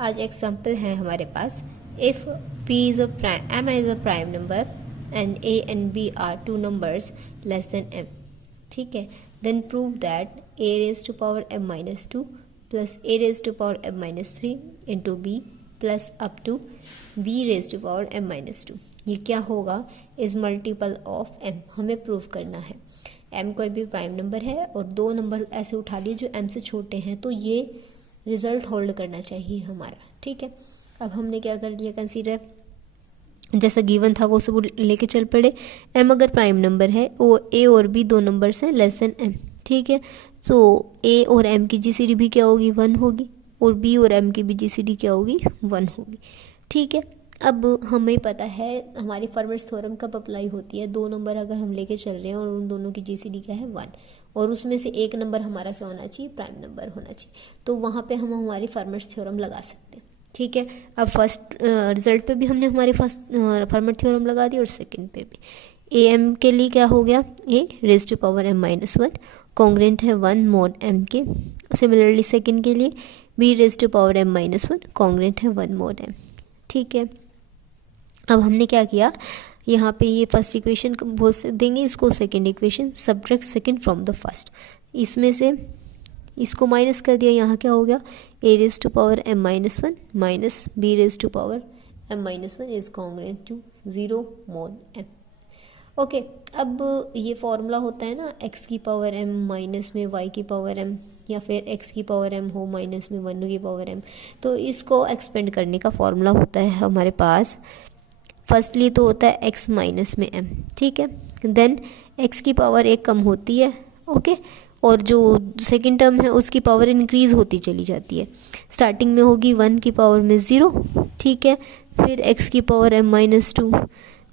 आज एग्जाम्पल है हमारे पास, if p is a prime, m is a prime number and a and b are two numbers less than m, ठीक है, then prove that a raise to power m minus 2 plus a raise to power m minus 3 into b plus up to b raise to power m minus 2, ये क्या होगा, is multiple of m, हमें prove करना है। m कोई भी prime number है और दो नंबर ऐसे उठा लिए जो m से छोटे हैं, तो ये रिजल्ट होल्ड करना चाहिए हमारा, ठीक है। अब हमने क्या कर लिया, कंसीडर जैसा गिवन था वो सब लेके चल पड़े। m अगर प्राइम नंबर है और a और b दो नंबर्स हैं लेस देन m, ठीक है, सो a और m की जीसीडी भी क्या होगी, 1 होगी, और b और m की भी जीसीडी क्या होगी, 1 होगी, ठीक है। अब हमें पता है हमारी फॉर्मर्स थ्योरम कब अप्लाई होती है, दो नंबर अगर हम लेके चल रहे हैं और उन दोनों की जीसीडी क्या है, 1, और उसमें से एक नंबर हमारा क्या होना चाहिए, प्राइम नंबर होना चाहिए, तो वहाँ पे हम हमारी फॉर्मर्स थ्योरम लगा सकते हैं, ठीक है। अब फर्स्ट रिजल्ट पे भी हमने हमारी फर्स्ट फॉर्मर थ्योरम लगा दी और सेकंड पे भी। ए एम के लिए क्या हो गया, A raise to power M minus 1 congruent है 1 मोड एम के। सिमिलरली सेकंड के लिए B raise to power M minus 1 congruent है 1 मोड एम, ठीक है। अब हमने क्या किया, यहाँ पे ये फर्स्ट इक्वेशन बोल देंगे इसको second equation, subtract second from the first, इसमें से इसको माइनस कर दिया, यहाँ क्या हो गया, a raise to power m minus 1 minus b raise to power m minus 1 is congruent to 0 mod m, okay. अब ये फॉर्मूला होता है ना, x की पावर m माइनस में y की पावर m, या फिर x की पावर m हो माइनस में 1 की पावर m, तो इसको एक्सपेंड करने का फॉर्मूला होता है हमारे पास। फर्स्टली तो होता है x माइनस में m, ठीक है, देन x की पावर एक कम होती है, ओके, और जो सेकंड टर्म है उसकी पावर इंक्रीज होती चली जाती है, स्टार्टिंग में होगी 1 की पावर में 0, ठीक है, फिर x की पावर m माइनस 2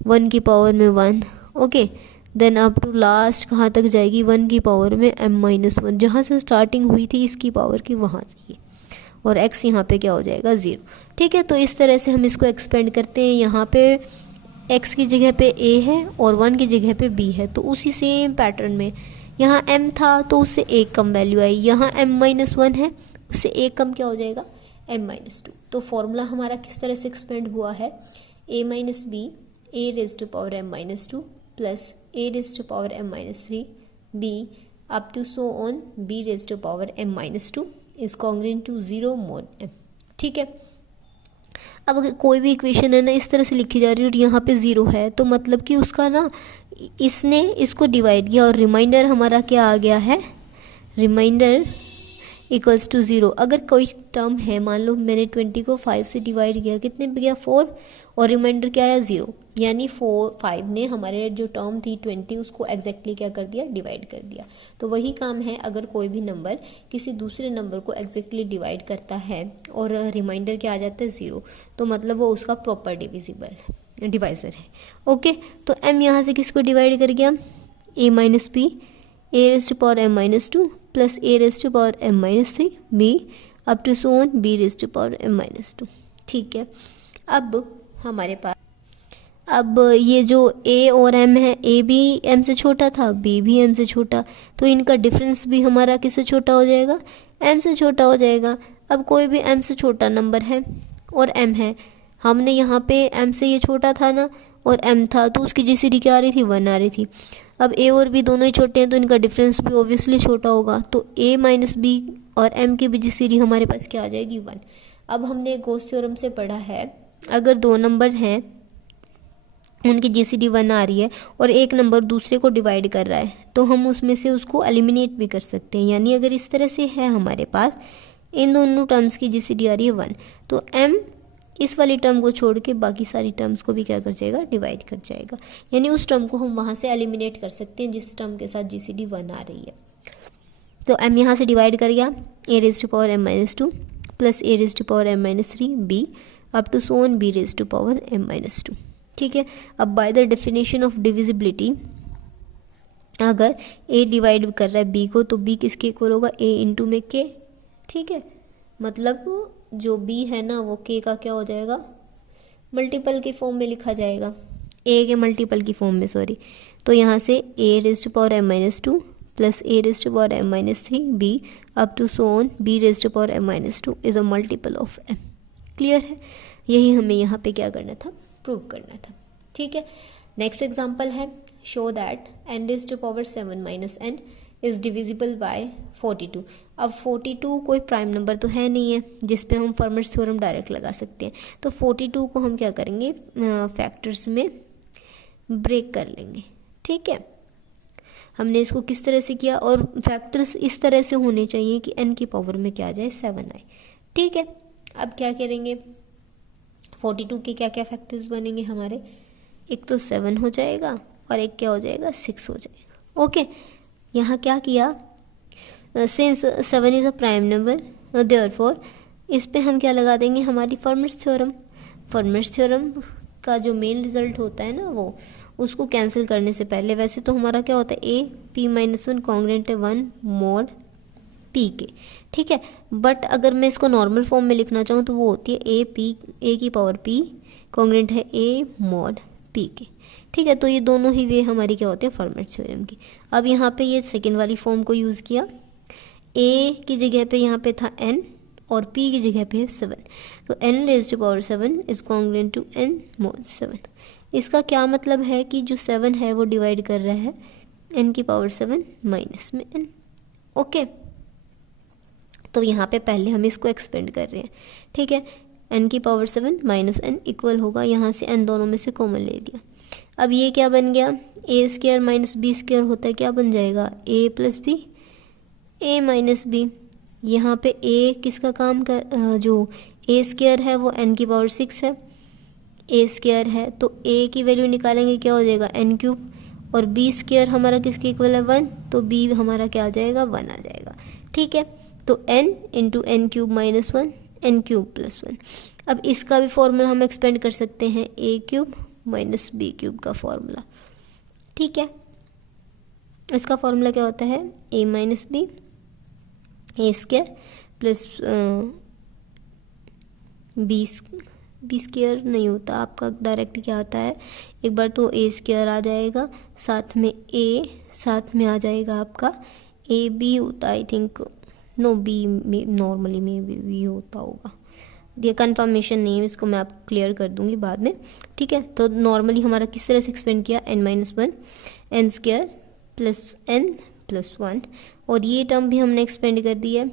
1 की पावर में 1, okay, then up to last कहाँ तक जाएगी, 1 की पावर में m माइनस 1, जहाँ से स्टार्टिंग हुई थी इसकी पावर की वहाँ जाइए, और x यहाँ पे क्या हो जाएगा, 0, ठीक है। तो इस तरह से हम इसको एक्सपेंड करते हैं, यहाँ पे x की जगह पे a है और 1 की जगह पे b है, तो उसी सेम पैटर्न में यहाँ m था तो उससे एक कम वैल्यू आई, यहाँ m माइनस 1 है उससे एक कम क्या हो जाएगा, m माइनस 2, तो फॉर्मूला हमारा किस तरह से एक्सपेंड हुआ है, a minus b a raise to power m minus 2 plus a raise to power m minus 3 b up to so on b raise to power m minus 2 is congruent to 0 mod m, ठीक है। अब अगर कोई भी equation है ना इस तरह से लिखी जा रही है और यहाँ पे 0 है, तो मतलब कि उसका ना इसने इसको डिवाइड किया और रिमाइंडर हमारा क्या आ गया है, रिमाइंडर इक्वल्स टू 0। अगर कोई टर्म है, मान लो मैंने 20 को 5 से डिवाइड किया, कितने पे गया 4, और रिमाइंडर क्या आया 0, यानी 5 ने हमारे जो टर्म थी 20 उसको एग्जैक्टली क्या कर दिया, डिवाइड कर दिया। तो वही काम है, अगर कोई भी नंबर किसी दूसरे नंबर को एग्जैक्टली डिवाइड करता है और रिमाइंडर क्या आ जाता है 0, तो मतलब वो उसका प्रॉपर डिवाइज़र है, ओके। तो m यहाँ से किसको डिवाइड कर गया, a minus B a raise to power m minus 2 plus a raise to power m minus 3 b up to so on b raise to power m minus 2, ठीक है। अब हमारे पास अब ये जो a और m है, a भी m से छोटा था, b भी m से छोटा, तो इनका डिफरेंस भी हमारा किससे छोटा हो जाएगा, m से छोटा हो जाएगा। अब कोई भी m से छोटा नंबर है और m है, हमने यहाँ पे m से ये छोटा था ना और m था, तो उसकी जीसीडी क्या आ रही थी, 1 आ रही थी। अब a और b दोनों ही छोटे हैं तो इनका डिफरेंस भी ऑब्वियसली छोटा होगा, तो a माइनस b और m की भी जीसीडी हमारे पास क्या आ जाएगी, 1। अब हमने गॉस थ्योरम से पढ़ा है, अगर दो नंबर हैं उनकी जीसीडी 1 आ रही है और एक नंबर दूसरे को डिवाइड कर रहा है, तो हम उसमें से उसको एलिमिनेट भी कर सकते हैं, यानी अगर इस तरह से है हमारे पास इन दोनों टर्म्स की जीसीडी आ रही है 1, तो m इस वाली टर्म को छोड़ के बाकी सारी टर्म्स को भी क्या कर जाएगा, डिवाइड कर जाएगा, यानी उस टर्म को हम वहाँ से एलिमिनेट कर सकते हैं जिस टर्म के साथ जीसीडी 1 आ रही है। तो m यहाँ से डिवाइड कर गया, a raise to power m minus 2 plus a raise to power m minus 3 b up to so on b raise to power m minus 2, ठीक है। अब by the definition of divisibility, अगर a divide कर रहा है b को, तो b किसके इक्वल होगा, a इंटू में k, ठीक है, मतलब जो b है ना वो k का क्या हो जाएगा, मल्टीपल के फॉर्म में लिखा जाएगा, a के मल्टीपल की फॉर्म में, सॉरी। तो यहाँ से a raise to power m minus 2 plus a raise to power m minus 3 b up to so on b raise to power m minus 2 is a multiple of m, clear है, यही हमें यहाँ पे क्या करना था, प्रूव करना था। ठीक है, नेक्स्ट एग्जांपल है show that n raised to power 7 minus n is divisible by 42। अब 42 कोई प्राइम नंबर तो है नहीं है जिस पे हम फर्मर्स थ्योरम डायरेक्ट लगा सकते हैं, तो 42 को हम क्या करेंगे, फैक्टर्स में ब्रेक कर लेंगे। ठीक है, हमने इसको किस तरह से किया, और फैक्टर्स इस तरह से होने चाहिए कि n की पावर में क्या जाए, 7 आए। ठीक है, अब क्या करेंगे, 42 के क्या क्या फैक्टर्स बनेंगे हमारे, एक तो 7 हो जाएगा और एक क्या हो जाएगा, 6 हो जाएगा। ओके, यहाँ क्या किया, since 7 is a prime number therefore इस पे हम क्या लगा देंगे, हमारी फर्मर्स थ्योरम। फर्मर्स थ्योरम का जो मेन रिजल्ट होता है ना, वो उसको कैंसिल करने से पहले, वैसे तो हमारा क्या होता है, ए पी माइनस 1 कॉन्ग्रेंट है 1 मॉड पी के। ठीक है, बट अगर मैं इसको नॉर्मल फॉर्म में लिखना चाहूँ तो वो होती है ए की पावर पी कॉन्ग्रेंट है ए मॉड पी के। ठीक है, तो ये दोनों ही वे हमारी क्या होते हैं, फर्मर्स थ्योरम की। अब यहाँ पे ये सेकेंड वाली फॉर्म को यूज़ किया, ए की जगह पे यहाँ पे था n और p की जगह पे है 7, तो n raise to power 7 is congruent to n mod 7। इसका क्या मतलब है कि जो 7 है वो डिवाइड कर रहा है n की पावर 7 माइनस में n। ओके, तो यहाँ पे पहले हम इसको एक्सपेंड कर रहे हैं। ठीक है, n की पावर 7 माइनस n इक्वल होगा, यहाँ से n दोनों में से कॉमन ले दिया। अब ये क्या बन गया, ए स्क्वायर माइनस बी स्क्वायर होता है, क्या बन जाएगा, ए प्लस बी, ए माइनस बी। यहाँ पे ए किसका काम कर, जो ए स्क्वायर है वो n की पावर 6 है, ए स्क्वायर है तो ए की वैल्यू निकालेंगे, क्या हो जाएगा n क्यूब, और बी स्क्वायर हमारा किसके इक्वल है 1, तो बी हमारा क्या आ जाएगा, 1 आ जाएगा। ठीक है, तो n into N cube minus 1 n cube plus 1। अब इसका भी फॉर्मूला हम एक्सपेंड कर सकते हैं, ए क्यूब माइनस बी क्यूब का फॉर्मूला। ठीक है, इसका फॉर्मूला क्या होता है, ए minus B A square plus B square नहीं होता आपका, डायरेक्ट क्या आता है, एक बार तो ए स्क्वायर आ जाएगा, साथ में ए, साथ में आ जाएगा आपका ए बी होता, आई थिंक नो बी में नॉर्मली में भी होता होगा, ये कंफर्मेशन नहीं है, इसको मैं आपको क्लियर कर दूंगी बाद में। ठीक है, तो नॉर्मली हमारा किस तरह से एक्सपेंड किया, n minus 1 N square plus n plus 1, और ये टर्म भी हमने एक्सपेंड कर दिया है,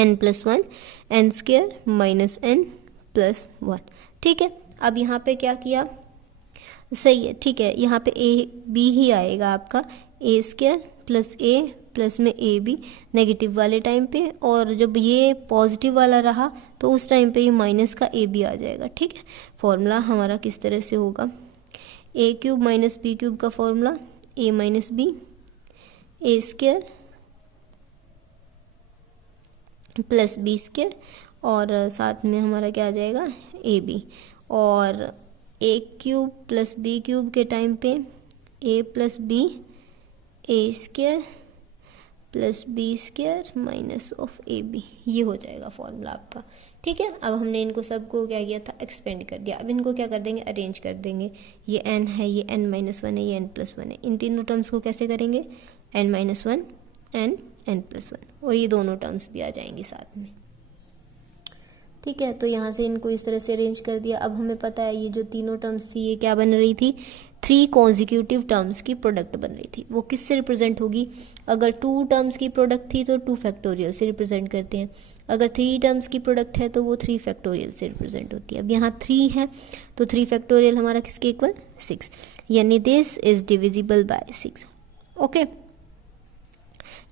n plus 1 N square minus n plus 1। ठीक है, अब यहाँ पे क्या किया, सही है। ठीक है, यहाँ पे ए बी ही आएगा आपका, ए स्क्वायर प्लस ए प्लस में ए बी नेगेटिव वाले टाइम पे, और जब ये पॉजिटिव वाला रहा तो उस टाइम पे ये माइनस का ए बी आ जाएगा। ठीक है, फॉर्मूला हमारा किस तरह से होगा, ए क्यूब माइनस बी क्यूब का formula A minus B A square plus B square, और साथ में हमारा क्या आ जाएगा, ए बी, और A cube plus B cube के टाइम पे A plus B A square plus B square minus of A B, ये हो जाएगा फॉर्मूला आपका। ठीक है, अब हमने इनको सबको क्या किया था, एक्सपेंड कर दिया। अब इनको क्या कर देंगे, अरेंज कर देंगे, ये n है, ये n माइनस 1 है, ये n प्लस 1 है, इन तीनों टर्म्स को कैसे करेंगे, n माइनस 1 n प्लस 1, और ये दोनों टर्म्स भी आ जाएंगी साथ में। ठीक है, तो यहाँ से इनको इस तरह से अरेंज कर दिया। अब हमें पता है ये जो तीनों टर्म्स थी ये क्या बन रही थी, 3 कॉन्जिक्यूटिव टर्म्स की प्रोडक्ट बन रही थी। वो किससे रिप्रेजेंट होगी, अगर 2 टर्म्स की प्रोडक्ट थी तो 2 फैक्टोरियल से रिप्रेजेंट करते हैं, अगर 3 टर्म्स की प्रोडक्ट है तो वो 3 फैक्टोरियल से रिप्रेजेंट होती है। अब यहाँ 3 है तो 3 फैक्टोरियल हमारा किसके इक्वल, 6, यानी this is divisible by 6। Okay,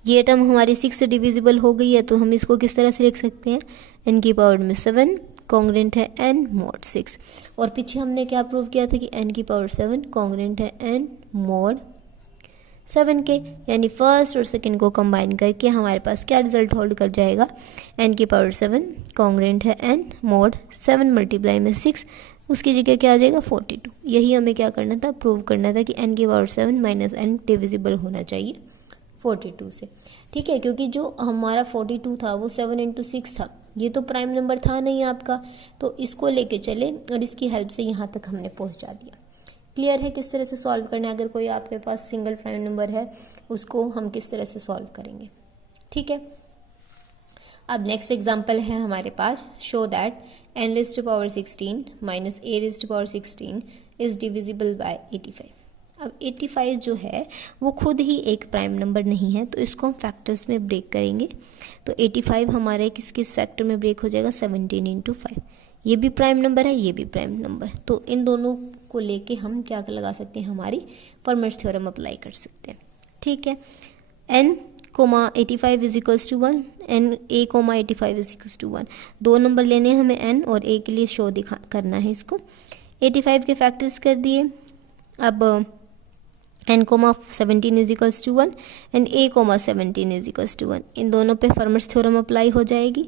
ये टर्म हमारी 6 से डिविजिबल हो गई है, तो हम इसको किस तरह से लिख सकते हैं, n की पावर में 7 कॉन्ग्रेंट है n मॉड 6, और पीछे हमने क्या प्रूव किया था कि n की पावर 7 कॉन्ग्रेंट है n मॉड 7 के, यानी फर्स्ट और सेकंड को कंबाइन करके हमारे पास क्या रिजल्ट होल्ड कर जाएगा, n की पावर 7 कॉन्ग्रेंट है n मॉड 7 मल्टीप्लाई में 6, उसकी जगह क्या आ जाएगा 42। यही हमें क्या करना था, प्रूव करना था कि n की पावर 7 माइनस n डिविजिबल होना चाहिए 42 से। ठीक है, क्योंकि जो हमारा 42 था वो 7 इंटू 6 था, ये तो प्राइम नंबर था नहीं आपका, तो इसको लेके चले और इसकी हेल्प से यहाँ तक हमने पहुँचा दिया। क्लियर है किस तरह से सॉल्व करना है, अगर कोई आपके पास सिंगल प्राइम नंबर है उसको हम किस तरह से सॉल्व करेंगे। ठीक है, अब नेक्स्ट एग्जाम्पल है हमारे पास, show that n raised to power 16 minus a raised to power 16 is divisible by 85। अब 85 जो है वो खुद ही एक प्राइम नंबर नहीं है, तो इसको हम फैक्टर्स में ब्रेक करेंगे। तो 85 हमारे किस किस फैक्टर में ब्रेक हो जाएगा, 17 इंटू 5। ये भी प्राइम नंबर है, ये भी प्राइम नंबर, तो इन दोनों को लेके हम क्या लगा सकते हैं, हमारी फॉर्मर्स थ्योरम अप्लाई कर सकते हैं। ठीक है, n, 85 is equals to 1, and a, 85 is equals to 1। दो नंबर लेने हैं हमें n और a के लिए शो करना है इसको। 85 के फैक्टर्स कर दिए। अब n, 17 is equals to 1 and a, 17 is equals to 1। इन दोनों पे फॉर्मर्स थ्योरम अप्लाई हो जाएगी।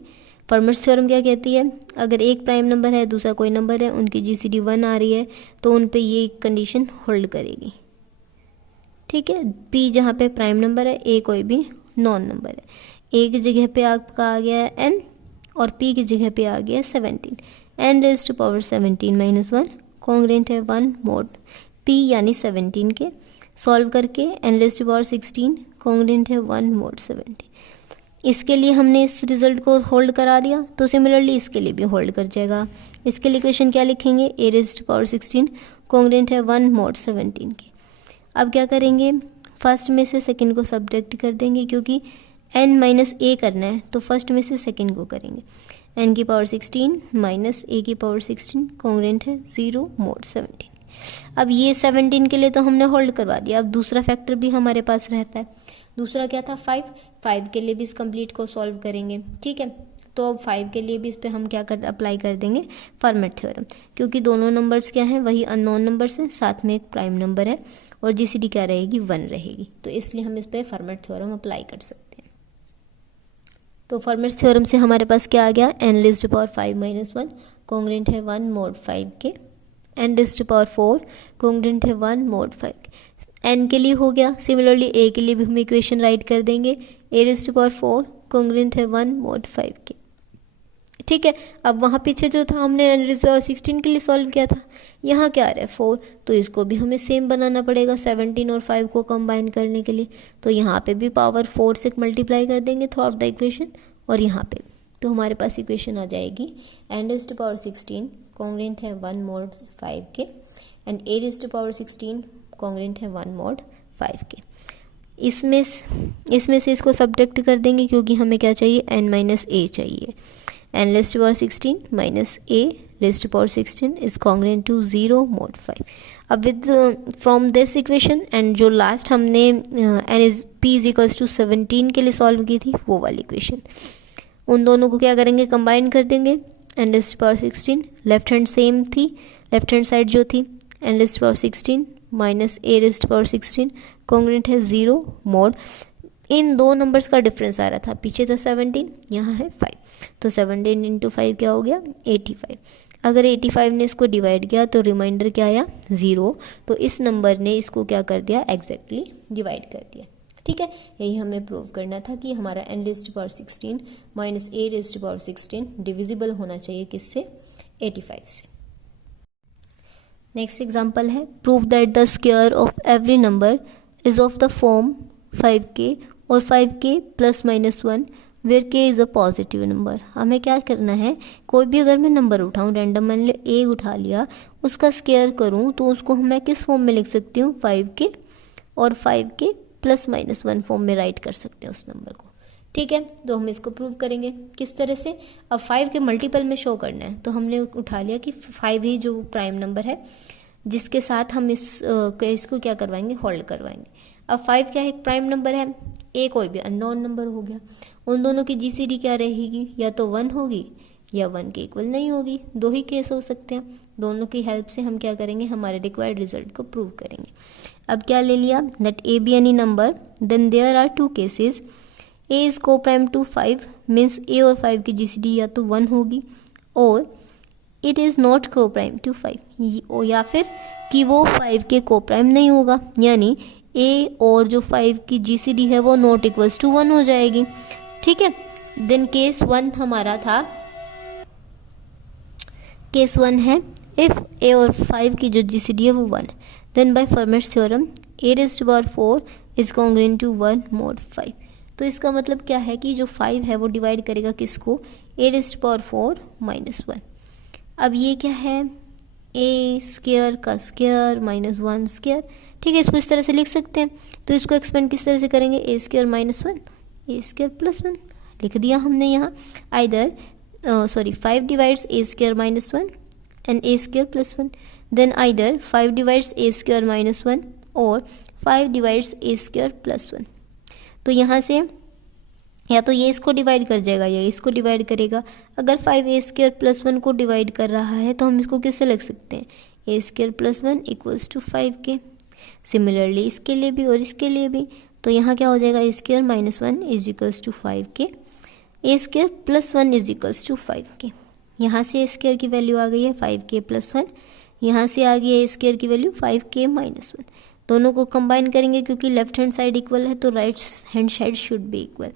फॉर्मर्स थ्योरम क्या कहती है, अगर एक प्राइम नंबर है दूसरा कोई नंबर है, उनकी जीसीडी 1 आ रही है, तो उन पे ये कंडीशन होल्ड करेगी। ठीक है, p जहाँ पे प्राइम नंबर है, a कोई भी नॉन नंबर है। a की जगह पे आपका आ गया है n और p की जगह पे आ गया है 17। n raised to power 17 minus 1 congruent है 1 मोड p यानी 17 के। सॉल्व करके n raised to power 16 congruent है 1 मोड 17। इसके लिए हमने इस रिजल्ट को होल्ड करा दिया, तो सिमिलरली इसके लिए भी होल्ड कर जाएगा। इसके लिए इक्वेशन क्या लिखेंगे, a raised to power 16 congruent है 1 मोड 17 के। अब क्या करेंगे, फर्स्ट में से सेकंड को सब्ट्रैक्ट कर देंगे, क्योंकि n माइनस a करना है तो फर्स्ट में से सेकंड को करेंगे। n की पावर 16 माइनस a की पावर 16 कॉन्ग्रेंट है 0 मोड 17। अब ये 17 के लिए तो हमने होल्ड करवा दिया। अब दूसरा फैक्टर भी हमारे पास रहता है। दूसरा क्या था, 5 के लिए भी इस कंप्लीट को सॉल्व करेंगे। ठीक है, तो अब 5 के लिए भी इस पे हम क्या अप्लाई कर देंगे, फॉर्मेट थ्योरम, क्योंकि दोनों नंबर्स क्या हैं, वही अननोन नंबर्स हैं, साथ में एक प्राइम नंबर है और जीसीडी क्या रहेगी, 1 रहेगी। तो इसलिए हम इस पे फॉर्मेट थ्योरम अप्लाई कर सकते हैं। तो फॉर्मेट थ्योरम से हमारे पास क्या आ गया, n raised to power 5 minus 1 congruent है 1 मोड 5 के। n raised to power 4 congruent है 1 मोड 5। n के लिए हो गया। सिमिलरली a के लिए भी हम इक्वेशन राइट कर देंगे, a raised to power 4 congruent है 1 मोड 5 के। ठीक है, अब वहाँ पीछे जो था हमने n रेज़्ड टू पावर 16 के लिए सॉल्व किया था, यहाँ क्या आ रहा है 4, तो इसको भी हमें सेम बनाना पड़ेगा 17 और 5 को कंबाइन करने के लिए। तो यहाँ पे भी पावर 4 से मल्टीप्लाई कर देंगे थ्रू आउट द इक्वेशन, और यहाँ पे तो हमारे पास इक्वेशन आ जाएगी n raised to power 16 congruent है 1 मोड 5 के and a raised to power 16 congruent है 1 मोड 5 के। इसमें से इसको सब्ट्रैक्ट कर देंगे, क्योंकि हमें क्या चाहिए, n माइनस a चाहिए। n raised to power 16 minus a raised to power 16 is congruent to 0 mod 5। अब with from this equation and जो लास्ट हमने n is p is equals to 17 के लिए सॉल्व की थी, वो वाली इक्वेशन, उन दोनों को क्या करेंगे, कंबाइन कर देंगे। n raised to power 16 left hand same थी, लेफ्ट हैंड साइड जो थी n raised to power 16 minus a raised to power 16 congruent है 0 मोड। इन दो नंबर्स का डिफरेंस आ रहा था, पीछे था 17, यहाँ है 5, तो 17 इंटू 5 क्या हो गया, 85। अगर 85 ने इसको डिवाइड किया तो रिमाइंडर क्या आया, 0। तो इस नंबर ने इसको क्या कर दिया, एग्जैक्टली डिवाइड कर दिया। ठीक है, यही हमें प्रूव करना था कि हमारा n raised to power 16 minus a raised to power 16 divisible होना चाहिए किससे, 85 से। नेक्स्ट एग्जाम्पल है, prove that the square of every number is of the form 5k और 5k plus minus 1 where k is a positive number. हमें क्या करना है, कोई भी अगर मैं नंबर उठाऊँ, रैंडम मान लो a उठा लिया, उसका स्क्वायर करूँ तो उसको मैं किस फॉर्म में लिख सकती हूँ, 5k और 5k प्लस माइनस 1 फॉर्म में राइट कर सकते हैं उस नंबर को। ठीक है, तो हम इसको प्रूव करेंगे किस तरह से। अब 5 के मल्टीपल में शो करना है, तो हमने उठा लिया कि 5 ही जो प्राइम नंबर है जिसके साथ हम इसको क्या करवाएंगे, होल्ड करवाएंगे। अब 5 क्या है, एक प्राइम नंबर है, a कोई भी अननोन नंबर हो गया। उन दोनों की जीसीडी क्या रहेगी, या तो 1 होगी या 1 के इक्वल नहीं होगी, दो ही केस हो सकते हैं। दोनों की हेल्प से हम क्या करेंगे, हमारे रिक्वायर्ड रिजल्ट को प्रूव करेंगे। अब क्या ले लिया, let a be any number then there are 2 cases, a is coprime to 5 means a और 5 की जीसीडी या तो 1 होगी, और इट इज़ नॉट को प्राइम टू 5, या फिर कि वो 5 के को प्राइम नहीं होगा, यानी a और जो 5 की जीसीडी है वो नॉट इक्वल्स टू 1 हो जाएगी। ठीक है, देन केस 1 हमारा था, केस 1 है इफ़ a और 5 की जो जीसीडी है वो 1, then by Fermat theorem a raised to power 4 is congruent to 1 mod 5। तो इसका मतलब क्या है कि जो 5 है वो डिवाइड करेगा किसको, a⁴ -1। अब ये क्या है, a स्क्वायर का स्क्वायर -1 स्क्वायर, ठीक है, इसको इस तरह से लिख सकते हैं। तो इसको एक्सपेंड किस तरह से करेंगे, a² - 1 a² + 1 लिख दिया हमने यहाँ। Either 5 divides a² - 1 and a² + 1, then either 5 divides a² - 1 और 5 divides a² + 1। तो यहाँ से या तो ये इसको डिवाइड कर जाएगा या इसको डिवाइड करेगा। अगर 5a² + 1 को डिवाइड कर रहा है तो हम इसको किससे लिख सकते हैं, a² + 1 = 5k। सिमिलरली इसके लिए भी और इसके लिए भी, तो यहाँ क्या हो जाएगा, a² - 1 = 5k, a² + 1 = 5k। यहाँ से a² की वैल्यू आ गई है 5k + 1, यहाँ से आ गई है a² की वैल्यू 5k - 1। दोनों को कंबाइन करेंगे क्योंकि लेफ्ट हैंड साइड इक्वल है तो right hand side should be equal.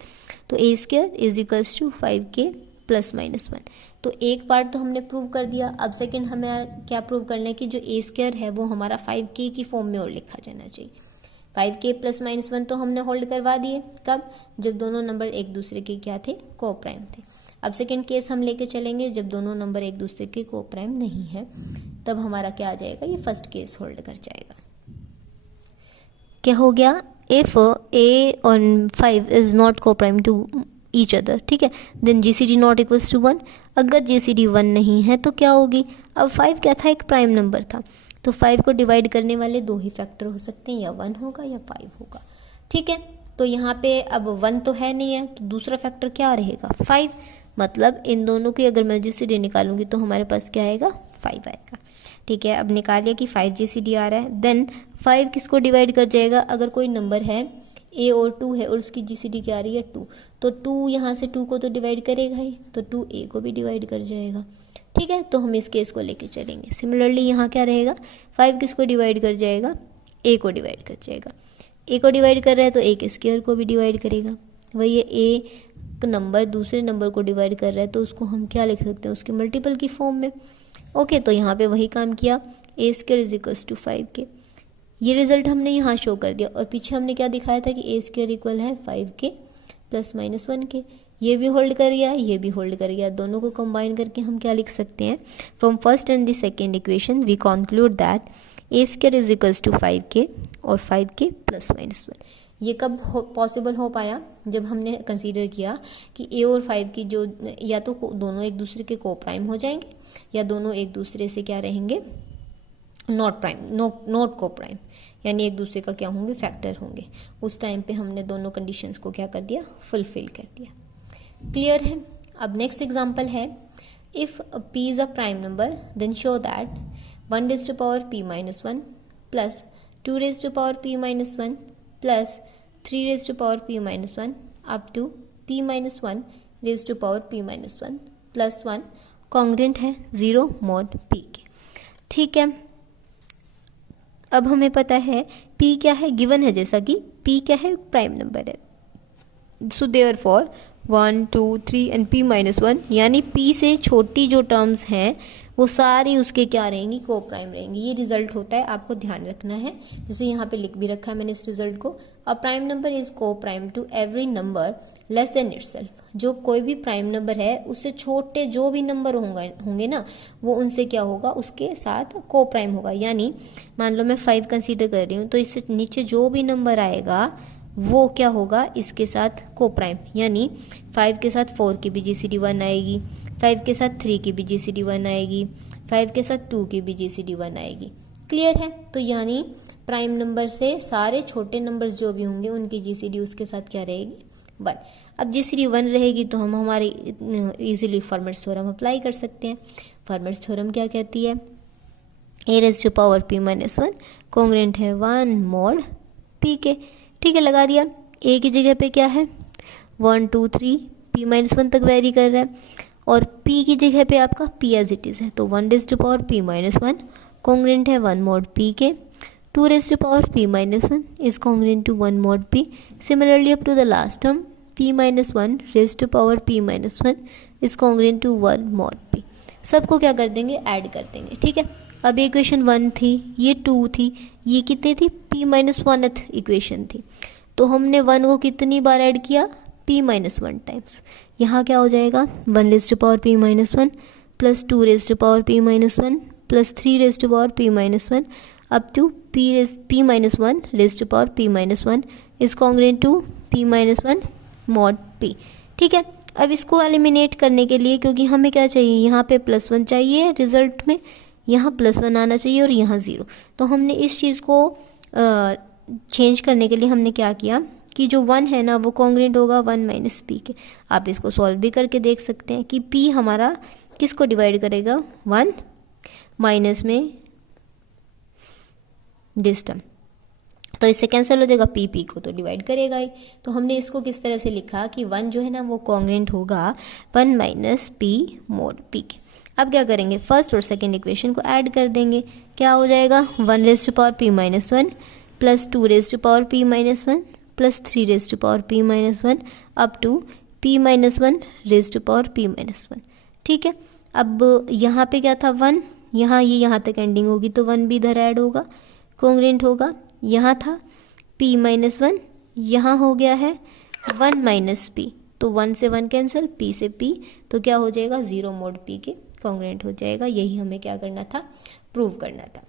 तो a² = 5k + -1। तो एक पार्ट तो हमने प्रूव कर दिया। अब सेकंड हमें क्या प्रूव करना है कि जो a² है वो हमारा 5k की फॉर्म में और लिखा जाना चाहिए। 5k + -1 तो हमने होल्ड करवा दिए, कब, जब दोनों नंबर एक दूसरे के क्या थे, को प्राइम थे। अब सेकंड केस हम लेके चलेंगे जब दोनों नंबर एक दूसरे के को प्राइम नहीं है, तब हमारा क्या आ जाएगा, ये फर्स्ट केस होल्ड कर जाएगा। क्या हो गया, इफ a और 5 इज नॉट को प्राइम टू ईच अदर, ठीक है, देन GCD ≠ = 1। अगर GCD 1 नहीं है तो क्या होगी, अब 5 क्या था, एक प्राइम नंबर था, तो 5 को डिवाइड करने वाले 2 ही फैक्टर हो सकते हैं, या 1 होगा या 5 होगा, ठीक है। तो यहाँ पे अब 1 तो है नहीं है, तो दूसरा फैक्टर क्या रहेगा, 5। मतलब इन दोनों की अगर मैं GCD निकालूंगी तो हमारे पास क्या आएगा, 5 आएगा, ठीक है। अब निकालिए कि 5 GCD आ रहा है, देन 5 किसको डिवाइड कर जाएगा, अगर कोई नंबर है a और 2 है और उसकी GCD क्या आ रही है 2, तो 2 यहाँ से 2 को तो डिवाइड करेगा ही, तो 2 a को भी डिवाइड कर जाएगा, ठीक है। तो हम इस केस को लेके चलेंगे। सिमिलरली यहाँ क्या रहेगा, 5 किसको डिवाइड कर जाएगा, a को डिवाइड कर जाएगा। a को डिवाइड कर रहा है तो a² को भी डिवाइड करेगा। वही ये a नंबर दूसरे नंबर को डिवाइड कर रहा है तो उसको हम क्या लिख सकते हैं, उसके मल्टीपल की फॉर्म में। ओके, तो यहाँ पे वही काम किया, a² = 5k। ये रिजल्ट हमने यहाँ शो कर दिया, और पीछे हमने क्या दिखाया था कि a² इक्वल है 5k + -1k। ये भी होल्ड कर गया, ये भी होल्ड कर गया। दोनों को कंबाइन करके हम क्या लिख सकते हैं, from first and the second equation we conclude that a² = 5k और 5k + -1। ये कब पॉसिबल हो पाया, जब हमने कंसीडर किया कि a और 5 की जो या तो दोनों एक दूसरे के को प्राइम हो जाएंगे या दोनों एक दूसरे से क्या रहेंगे, नॉट को प्राइम, यानी एक दूसरे का क्या होंगे, फैक्टर होंगे। उस टाइम पे हमने दोनों कंडीशंस को क्या कर दिया, फुलफिल कर दिया। क्लियर है। अब नेक्स्ट एग्जांपल है, if p is a prime number then show that 1p - 1 plus 2p - 1 plus 3p - 1 up to p - 1p - 1 plus 1 congruent है 0 mod p के, ठीक है। अब हमें पता है p क्या है, गिवन है, जैसा कि p क्या है, प्राइम नंबर है। सो देयरफॉर 1 2 3 एंड p - 1, यानी p से छोटी जो टर्म्स हैं वो सारी उसके क्या रहेंगी, को प्राइम रहेंगी। ये रिजल्ट होता है, आपको ध्यान रखना है। जैसे यहाँ पे लिख भी रखा है मैंने इस रिजल्ट को, a prime number is coprime to every number less than itself. जो कोई भी प्राइम नंबर है उससे छोटे जो भी नंबर होंगे ना, वो उनसे क्या होगा, उसके साथ को प्राइम होगा। यानी मान लो मैं 5 कंसीडर कर रही हूँ, तो इससे नीचे जो भी नंबर आएगा वो क्या होगा, इसके साथ को प्राइम। यानी 5 के साथ 4 की भी GCD 1 आएगी, 5 के साथ 3 की भी GCD 1 आएगी, 5 के साथ 2 की भी GCD 1 आएगी। क्लियर है। तो यानी प्राइम नंबर से सारे छोटे नंबर्स जो भी होंगे उनकी GCD उसके साथ क्या रहेगी, 1। अब GCD 1 रहेगी तो हम हमारे इजीली फॉर्मेट्स थ्योरम अप्लाई कर सकते हैं। फॉर्मेट्स थ्योरम क्या कहती है, a⁻p - 1 कॉन्ग्रेंट है 1 mod p के, ठीक है, लगा दिया। a की जगह पे क्या है 1 2 3 p - 1 तक वेरी कर रहा है, और p की जगह पे आपका p एज इट इज़ है, तो 1p - 1 कॉन्ग्रेंट है 1 mod p के। 2p - 1 is congruent to 1 mod p. Similarly up to the last term p - 1p - 1 is congruent to 1 mod p. सबको क्या कर देंगे, ऐड कर देंगे, ठीक है। अब इक्वेशन 1 थी, ये 2 थी, ये कितनी थी, p - 1th इक्वेशन थी। तो हमने 1 को कितनी बार ऐड किया, p-1 टाइम्स। यहाँ क्या हो जाएगा 1p-1 plus 2p-1 plus 3p-1 up to p-1 is congruent to p-1 mod p। ठीक है, अब इसको एलिमिनेट करने के लिए, क्योंकि हमें क्या चाहिए, यहाँ पे +1 चाहिए रिजल्ट में, यहाँ +1 आना चाहिए और यहाँ 0, तो हमने इस चीज़ को चेंज करने के लिए हमने क्या किया कि जो 1 है ना वो कॉन्ग्रुएंट होगा 1 - p के। आप इसको सॉल्व भी करके देख सकते हैं कि p हमारा किसको डिवाइड करेगा, 1 माइनस में दिस टर्म, तो इससे कैंसिल हो जाएगा, p को तो डिवाइड करेगा ही। तो हमने इसको किस तरह से लिखा कि 1 जो है ना वो कॉन्ग्रुएंट होगा 1 - p mod p के। अब क्या करेंगे, फर्स्ट और सेकंड इक्वेशन को ऐड कर देंगे, क्या हो जाएगा 1p-1 plus 2p-1 plus 3p-1 up to p-1 ठीक है। अब यहाँ पे क्या था 1, यहाँ ये यहाँ तक एंडिंग होगी तो 1 भी इधर ऐड होगा, कॉन्ग्रुएंट होगा। यहाँ था p-1, यहाँ हो गया है 1 - p, तो 1 से 1 कैंसिल, p से p, तो क्या हो जाएगा 0 mod p के कॉन्ग्रुएंट हो जाएगा। यही हमें क्या करना था, प्रूव करना था।